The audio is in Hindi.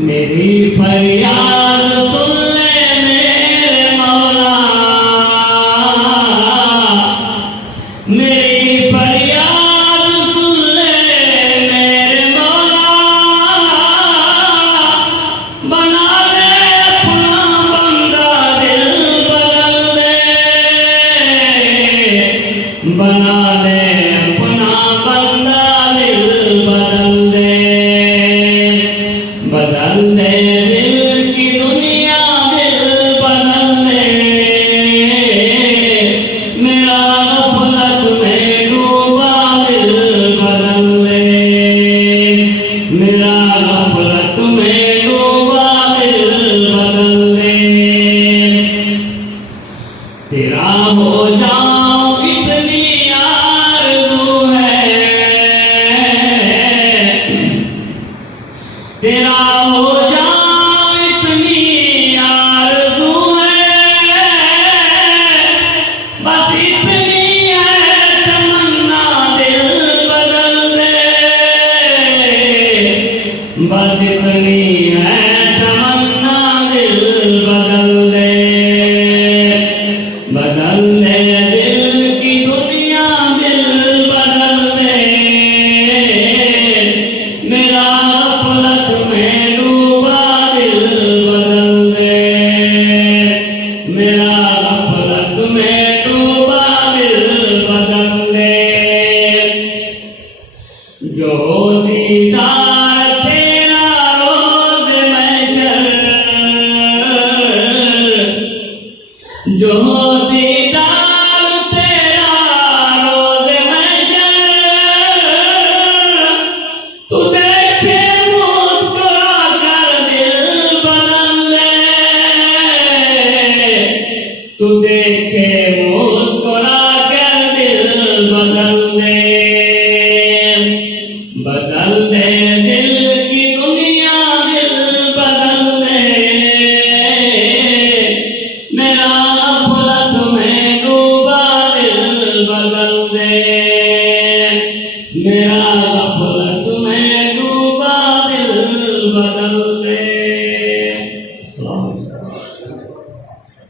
मेरी फरियाद सुन ले मेरे मौला, मेरी फरियाद सुन ले मेरे मौला। बना दे अपना बंदा दिल बदल दे, बना दे अपना बंदा दिल बदल दे। बदल दे दिल की दुनिया दिल बदल दे, मेरा गफलत में डूबा दिल बदल दे, मेरा गफलत में डूबा दिल बदल दे। तेरा हो जाऊं इतनी आरज़ू है, तेरा हो जाऊं इतनी आरज़ू है, बस इतनी है तमन्ना दिल बदल दे, बस इतनी है तमन्ना दिल बदल दे। बदल दे दिल की दुनिया दिल बदल दे, मेरा गफलत में डूबा दिल बदल दे, मेरा गफलत में डूबा दिल बदल दे। जो दीदार तेरा रोज़ महशर, जो दीदार तेरा रोज़ महशर, तू देखे मुस्कुरा कर दिल बदल दे, तू देखे मुस्कुरा कर दिल बदल दे। बदल दे दिल की दुनिया दिल बदल दे, मेरा गफलत में डूबा दिल बदल दे, मेरा